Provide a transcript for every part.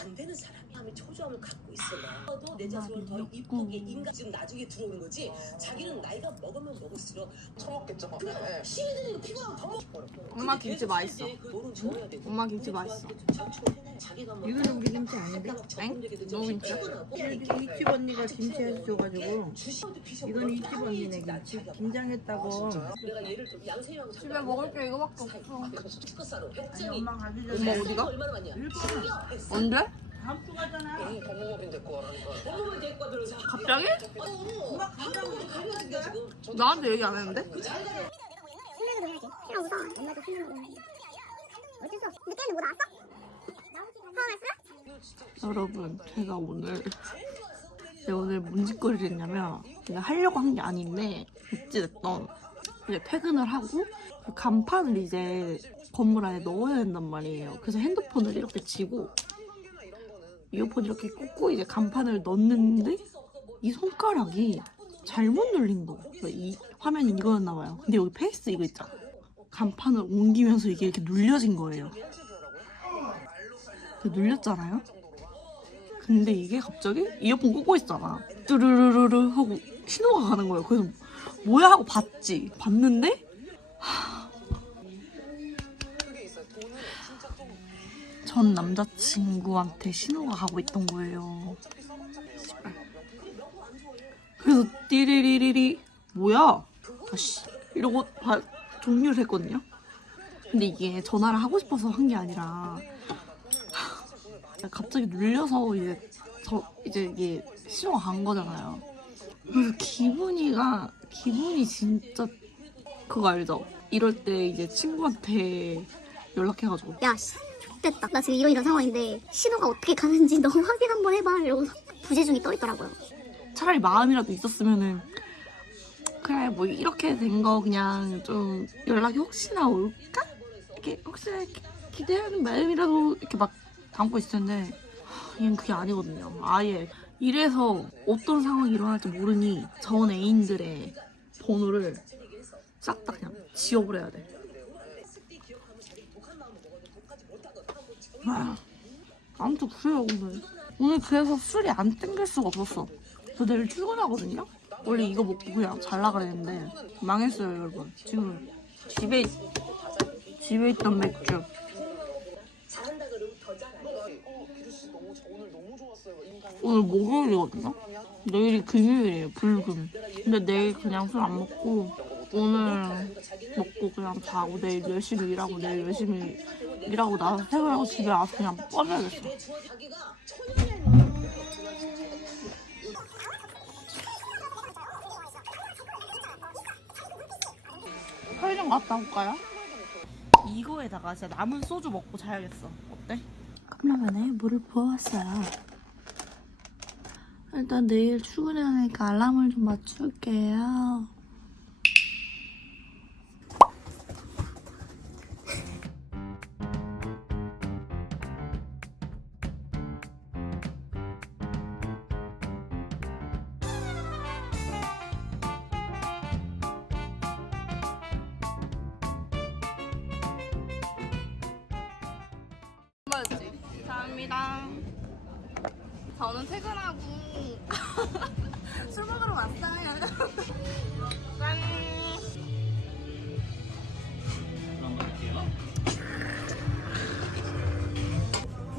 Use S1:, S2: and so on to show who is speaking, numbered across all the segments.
S1: 안 되는 사람이 함의 초조함을 갖고 있어요. 또내 자신을 더. 이쁘게 인간 지금 나중에 들어오는 거지. 자기는 나이가 먹으면 먹을수록
S2: 처먹겠죠. 네.
S1: 힘이 드는 피곤하면 더 먹.
S3: 엄마 김치 맛있어. 엄마 김치 맛있어.
S4: 이거는 우리 김치 아닌데?
S3: 엥? 너 김치?
S4: 이집 언니가 김치 해줘가지고 이건 이집 언니네 김치 김장했다고
S1: 내가 얘를 좀 양세형하고
S3: 집에 먹을 게 이거밖에 없어.
S4: 아니
S1: 백장이
S4: 엄마 가기
S3: 엄마 어디가?
S1: 얼마나 많냐?
S4: 일본
S3: 언제?
S4: 다음 주 가잖아
S2: 응, 법무법인 데리고 와라니까.
S1: 법무부에 데리고 와 들어오자.
S3: 갑자기?
S1: 엄마 지금.
S3: 나한테 얘기 안 했는데?
S5: 술래도 해야지. 엄마도. 어쩔 수. 늦게는 뭐 나왔어?
S3: 여러분, 제가 오늘 제가 오늘 뭔 짓거리를 했냐면 제가 하려고 한 게 아닌데 어찌됐던 이제 퇴근을 하고 그 간판을 이제 건물 안에 넣어야 된단 말이에요. 그래서 핸드폰을 이렇게 쥐고 이어폰 이렇게 꽂고 이제 간판을 넣는데 이 손가락이 잘못 눌린 거예요. 이 화면이 이거였나 봐요. 근데 여기 페이스 이거 있잖아. 간판을 옮기면서 이게 이렇게 눌려진 거예요. 이렇게 눌렸잖아요. 근데 이게 갑자기 이어폰 꽂고 있잖아. 뚜루루루루 하고 신호가 가는 거예요. 그래서 뭐야 하고 봤지. 봤는데 전 남자친구한테 신호가 가고 있던 거예요. 그래서 띠리리리리 뭐야? 아씨 이러고 다 종료를 했거든요. 근데 이게 전화를 하고 싶어서 한 게 아니라 하, 갑자기 눌려서 이제 저 이제 이게 신호가 간 거잖아요. 그래서 기분이가 기분이 진짜 그거 알죠? 이럴 때 이제 친구한테 연락해가지고
S5: 야, 씨. 됐다. 나 지금 이런 이런 상황인데 신호가 어떻게 가는지 너 확인 한번 해봐. 이러고 부재중이 떠 있더라고요.
S3: 차라리 마음이라도 있었으면은 그래 뭐 이렇게 된 거 그냥 좀 연락이 혹시나 올까? 이렇게 혹시나 기- 기대하는 마음이라도 이렇게 막 담고 있을 텐데 하, 얘는 그게 아니거든요. 아예 이래서 어떤 상황이 일어날지 모르니 전 애인들의 번호를 싹 다 그냥 지워버려야 돼. 아, 아무튼 그래요 오늘. 오늘 그래서 술이 안 땡길 수가 없었어. 저 내일 출근하거든요. 원래 이거 먹고 그냥 잘라 그랬는데 망했어요 여러분. 지금 집에 집에 있던 맥주
S1: 잘한다 그러면 더 잘해.
S2: 어, 기루 씨 너무 저 오늘 너무 좋았어요. 인간.
S3: 오늘 목요일이거든요. 내일이 금요일이에요 불금. 근데 내일 그냥 술 안 먹고 오늘 먹고 그냥 자고 내일 열심히 일하고 내일 열심히 일하고 나서 퇴근하고 집에 와서 그냥 뻗어야겠어. 편의점 갔다 올까요? 이거에다가 진짜 남은 소주 먹고 자야겠어. 어때? 컵라면에 물을 부어왔어요. 일단 내일 출근해야 하니까 알람을 좀 맞출게요. 감사합니다. 저는 퇴근하고 술 먹으러 왔어요. 짠.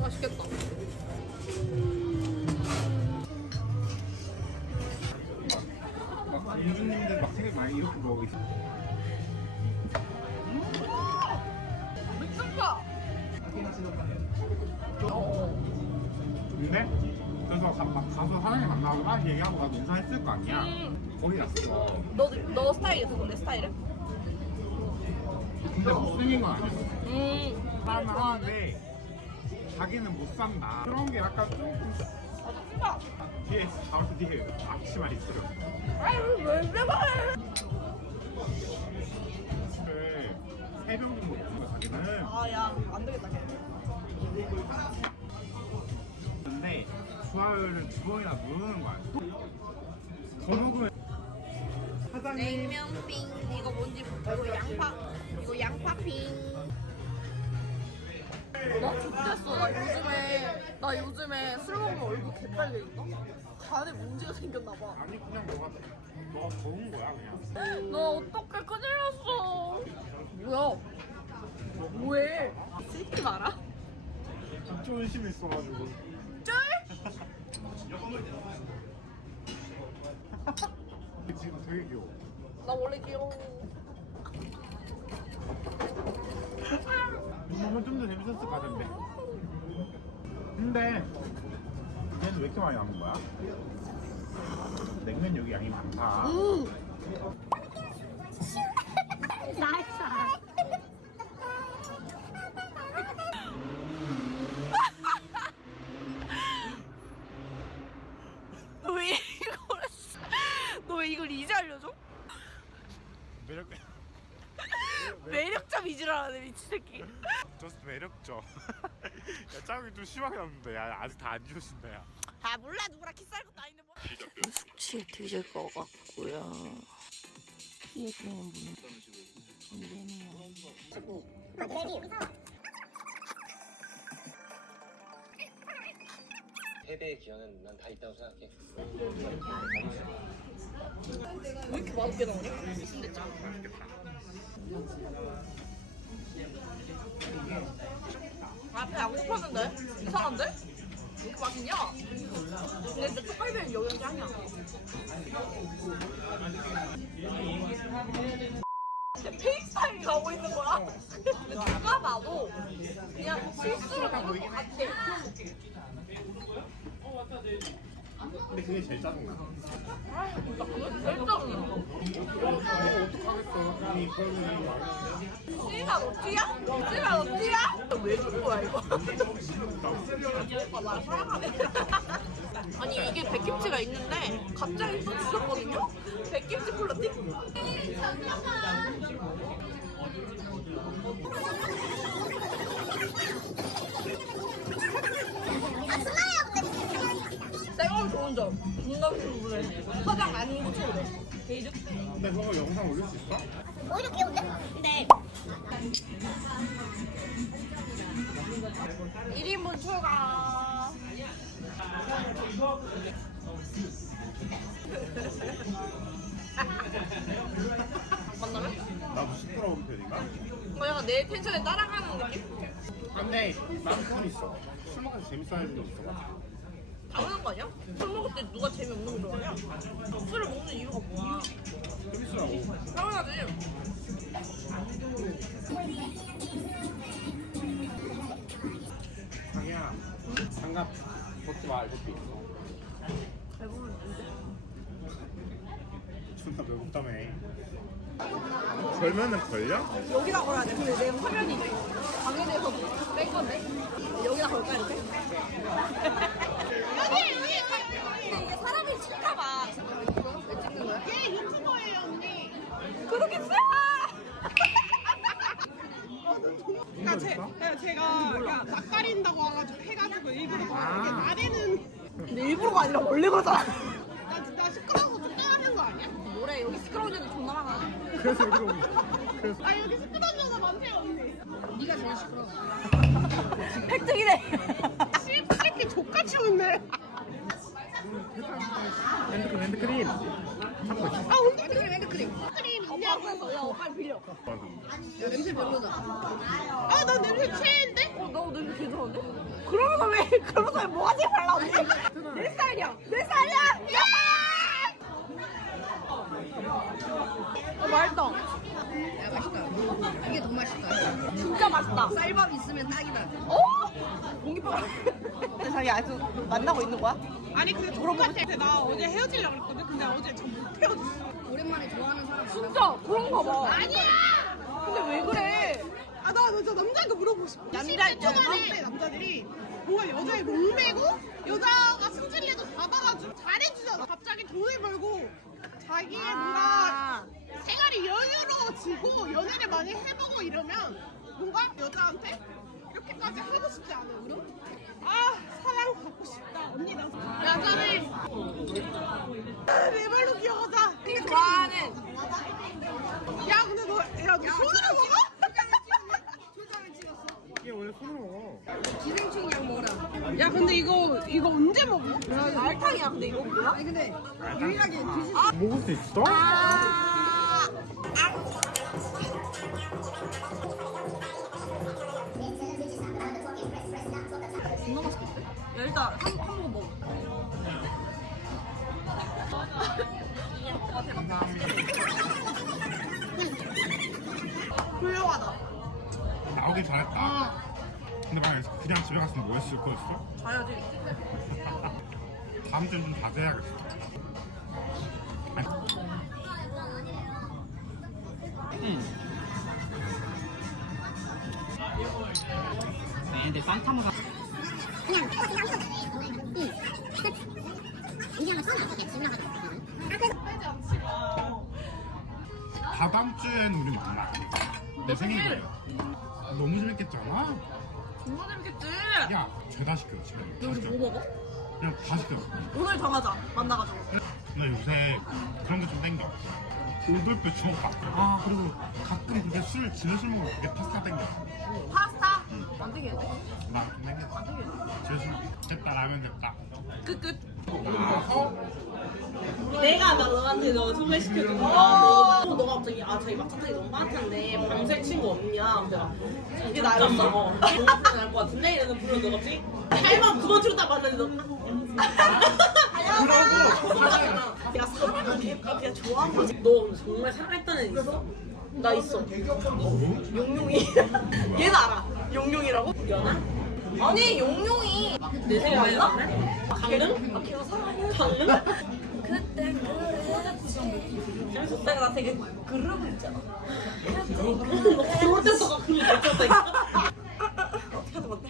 S3: 맛있겠다.
S6: 막 공주님들 막 되게 많이 이렇게 먹고 있어.
S3: 미쳤다.
S6: 근데 그래서 가, 막 가서 사장님 만나고 막 얘기하고 가서 인사했을 거 아니야. 거기 났어.
S3: 너, 너 스타일이었어, 근데 스타일은?
S6: 근데 못생긴 건 아니야.
S3: 음,
S6: 사람을 하는데 자기는 못 산다. 그런 게 약간 조금 뒤에 바로 그 뒤에 앞치마 있어요.
S3: 아유, 왜 내말
S6: 세병 정도 먹는 거 자기는.
S3: 아, 야, 안 되겠다, 걔.
S6: 주화를 두 번이나 누르는 거야. 더 먹으면 사장님
S3: 냉면빙 이거 뭔지 이거 양파 이거 양파빙 나 좋댔어. 나 요즘에 나 요즘에 술 먹으면 얼굴 개빨개진다. 간에 문제가 생겼나 봐.
S6: 아니 그냥 너가 너가 더운 거야 그냥.
S3: 너 어떡해 큰일 났어. 뭐야? 뭐해? 새끼 말아?
S6: 진짜 심했어가지고.
S3: 쩔?
S6: 지금 되게 귀여워.
S3: 나 원래 귀여워.
S6: 이거면 좀더 재밌었을 것 같은데. 근데 얘는 왜 이렇게 많이 남은 거야? 냉면 여기 양이 많다.
S5: 나
S3: 미친 새끼.
S6: 저스 매력죠. 야 짱이 좀 심하게 남는다. 야 아직 다 안 지워진다 야.
S3: 아 몰라 누구랑 키스할 것도 아닌데 뭐. 숙취에 뒤질 것 같고요. 피해 때문에
S2: 패배의 기여는 난 다 있다고 생각해.
S3: 왜 이렇게 맛있게 나오냐? 순대짱. 앞에 안 고팠는데? 이상한데? 왜 이렇게 맛있냐? 근데 내 떡갈비는 여기 짱이야. 진짜 페이스타임 가고 있는 거야? 근데 누가 봐도 그냥 실수로 먹을 것 같아.
S6: 근데 그게 제일 짜증나. 어떡하겠어.
S3: 너 띠야? 씨가 너 띠야? 왜 준 거야 이거? 나 사랑하네. 아니 이게 백김치가 있는데 갑자기 또 주셨거든요? 백김치 플러팅? 점 중간 충분해 화장 안 고쳐도 돼 게이득
S6: 근데 그거 영상 올릴 수 있어?
S5: 오히려 귀여운데?
S3: 네 1인분 추가 만나면?
S6: 나도 시끄러운 편인가?
S3: 뭐 약간 내 텐션에 따라가는 느낌?
S6: 근데 나는 그건 있어. 술때 재밌어 하는 거 있어.
S3: 당연한 거 아니야? 술 먹을 때 누가 재미없는 거 좋아하냐? 술을 먹는 이유가 뭐야?
S6: 재밌으라고.
S3: 당연하지
S6: 자기야, 장갑 벗지 마. 이것도 있어. 존나 배고프다며. 걸면은 걸려?
S3: 여기다 걸어야 돼 근데 내가 화면이 방에 대해서 뺀 건데 여기다 걸까 이렇게? 여기 여기 근데 이게 사람이 싫다 봐 왜 찍는 거야? 얘 유튜버예요 언니 그러겠어
S6: 그러니까 제,
S7: 제가 그냥 낯가린다고 와가지고 해가지고 일부러 그렇게 나대는
S3: 근데 일부러가 아니라 원래 그러잖아
S7: 나, 나 시끄러워서 쫓겨나는 거 아니야?
S3: 뭐래 여기 시끄러운 애들 존나 많아
S6: 그래서 여기로 온 거야. 그래서
S7: 아 여기 시끄러운 여자 많대요 언니
S3: 획득이네
S7: 씨 새끼 족같이 웃네
S6: 핸드크림, 핸드크림.
S7: 아 언니 크림 핸드크림 크림 있냐고
S3: 야 오빠 빌려
S7: 냄새 별로다 아나 냄새 체인데?
S3: 어, 너 냄새 괜찮은데? 그러면서 왜, 그러면서 왜 뭐하지 발라, 언니? 내 스타일이야! 내 스타일이야! 야! 어, 맛있다.
S8: 야 맛있다. 이게 더 맛있다.
S3: 진짜 맛있다.
S8: 쌀밥 있으면 딱이다.
S3: 어? 공기빵. 근데 자기 아직 만나고 있는 거야?
S7: 아니 근데 족같아 나 어제 헤어지려고 그랬거든 근데 어제 저못 헤어졌어
S8: 오랜만에 좋아하는 사람
S3: 진짜 그런가 봐. 아니야! 근데 왜 그래?
S7: 아나 진짜 남자한테 물어보고 싶어
S3: 남자
S7: 20대 초반에 남자들이 뭔가 여자의 목매고 여자가 승질내도 받아가지고 잘해주잖아 갑자기 돈을 벌고 자기의 뭔가
S3: 아,
S7: 생활이 여유로워지고 연애를 많이 해보고 이러면 뭔가? 여자한테? 이렇게까지 하고 싶지 않아 그럼? 아 사랑 받고 싶다 언니. 나 여자를 내 말로 기억하자
S3: 좋아하는.
S7: 야 근데 너야너 손으로 먹어?
S6: 이게 원래 손으로 먹어.
S7: 야 근데 이거 이거 언제 먹어? 알탕이야 근데 이거 뭐야? 아니 근데 유일하게 드실
S6: 먹을 수 있어?
S3: 존나 맛있겠대? 야 일단 한, 한 모금 먹어
S7: 훌륭하다.
S6: 나오길 잘했다. 근데 만약에 그냥 집에 갔으면 뭐 했을 거였어?
S3: 자야지
S6: 다음 주엔 좀 자제해야겠어. 아니, 다다음 주엔 우리 만나. 내 생일이야. 너무 재밌겠잖아.
S3: 존나 재밌겠지?
S6: 야, 죄다 시켜 지금. 다
S3: 우리. 뭐 먹어?
S6: 그냥 다 시켜.
S3: 오늘 정하자 만나가지고
S6: 나 요새 그런 게 좀 땡겨. 오돌뼈 주먹밥. 아 그리고 가끔 그게 술 집에 술 먹으면 그게 파스타 땡겨.
S3: 파스타? 안 되겠네
S6: 나좀 땡겨. 집에 술 됐다 라면 됐다.
S3: 끝끝
S1: 내가 막 너한테 너 소개시켜준 거 너가 갑자기 아 저희 막차타기 너무 빠졌는데 밤새 친구 없냐 내가 이게 나였어 뭔가 나을 것 같은데 이러는 불러 너 갑자기 할만 그만 틀었다 봤는데 너 내가 사랑을 그냥 좋아한 거지 너 정말 사랑했던 애 있어? 나 있어 용용이 얘는 알아 용용이라고? 연아? 아니 용용이 내 생각에 맞나? 강릉? 아 걔가 사랑해 강릉? 그때 재밌었다 나 되게 그러고 있잖아 그때서가 그러고 있었다 어떻게 하는 건데?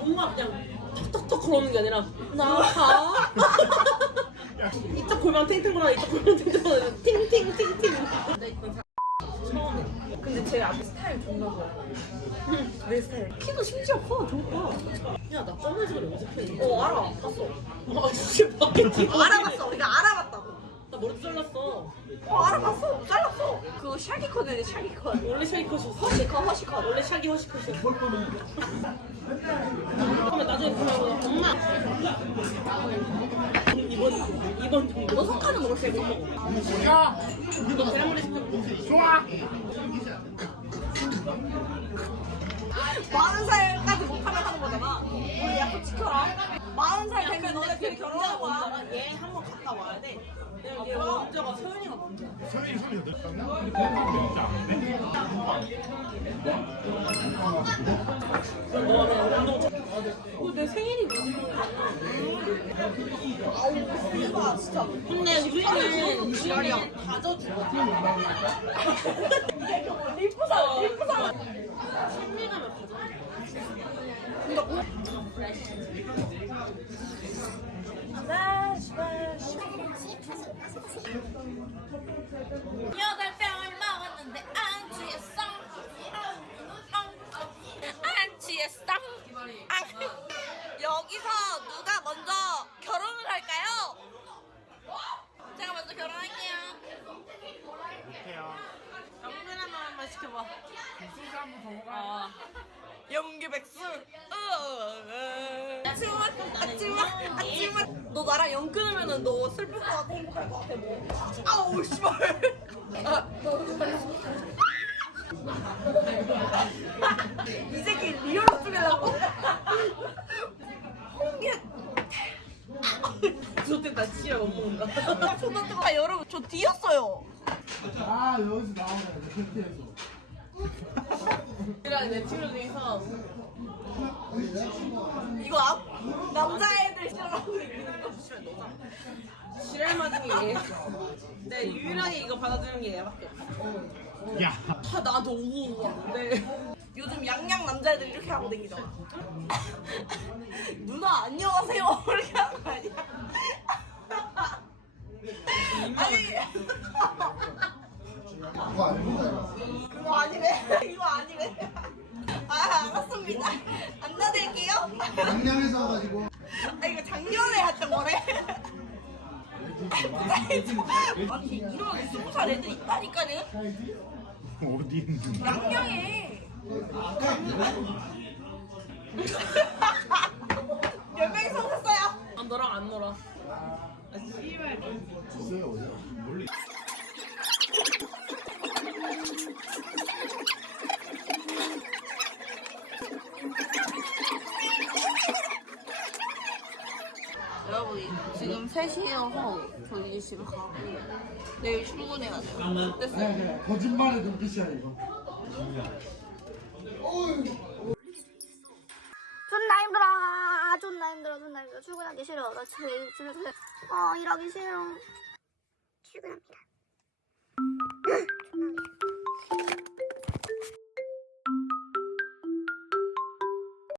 S1: 엄마 그냥 톡톡톡 그러는 게 아니라 나가 이쪽 골반 탱탱거나 이쪽 골반 탱탱거나 팅팅팅팅 근데 제 앞에 스타일 존나 좋아 내 스타일 키도 심지어 커 좋아 야나 검은색을 연습했는데 어 알아 봤어. 아 진짜 봤겠지 알아봤어. 우리가 알아봤다고. 나 머리 잘랐어. 어 알아봤어. 잘랐어. 그거 샤기 컷이야 샤기 컷. 원래 샤기 컷이었어. 허시 컷 허시 컷. 원래 샤기 허시 컷이었어. 그러면 나중에 보면 엄마. 이번 이번 정도. 너 석화는 먹을 때못 먹어.
S6: 야,
S1: 너 계란물에 시켜
S6: 좋아.
S3: 마흔 살까지 못하면 하는 거잖아 살 되면 너네 둘이 결혼하는 거야
S1: 얘한 번 갔다 와야 돼. 얘 먼저가 먼저. 운동. 어, 내 생일이 아우, 대박 진짜. 근데 우리는 지연이 가져주고. 리프사, 리프사. 신비감을 가져.
S9: 여덟 병을 먹었는데 안 취했어. 안 취했어. 여기서 누가 먼저 결혼을 할까요? 제가 먼저 결혼할게요.
S3: 영근 하나만 시켜봐
S6: 소주 한번 더 먹어.
S3: 아 연기백수. 아침만 아침만 아침만 너 나랑 연 끊으면은 너 슬플 것 같아 행복할 것 같아 뭐. 아우 씨발. 아, 이 새끼 리얼로 죽이려고. 홍게
S1: 좋겠다, 진짜 못 먹는다.
S3: 존나 뜨거워 아 여러분 저 뒤였어요.
S6: 아 여기서 나오네. 그때에서.
S1: 그래, 내 친구 중에서
S3: 이거 앞 남자애들 싫어하고 있는 거
S1: 씨발 너다. 지랄 맞은 게 얘. 내가 유일하게 이거 받아주는 게 얘밖에 없어.
S6: 야.
S1: 아, 나도 우우우 하는데.
S3: 요즘 양양 남자애들 이렇게 하고 다니잖아. 누나 안녕하세요 이렇게 하는 거 아니야? 아니 이거. 아니래? 이거 아니래? 아 알았습니다. 안 놔드릴게요.
S10: 양양에서 와가지고
S3: 아 이거 작년에 했던 거래. 아니 이런 스무 살 애들 있다니까는
S6: 어디 있는
S3: 양양에 아까 몇 명이 서셨어요
S1: 아, 너랑 안 놀아. 주세요 어디요? 몰래
S3: 지금 3시여서 저희 지금 가고 내일 출근해야 돼요. 어땠어요?
S10: 네, 거짓말의 눈빛이야 이거.
S5: 존나 힘들어 존나 힘들어 존나 힘들어 출근하기 싫어 나 집에 집에 가아 일하기 싫어 출근합니다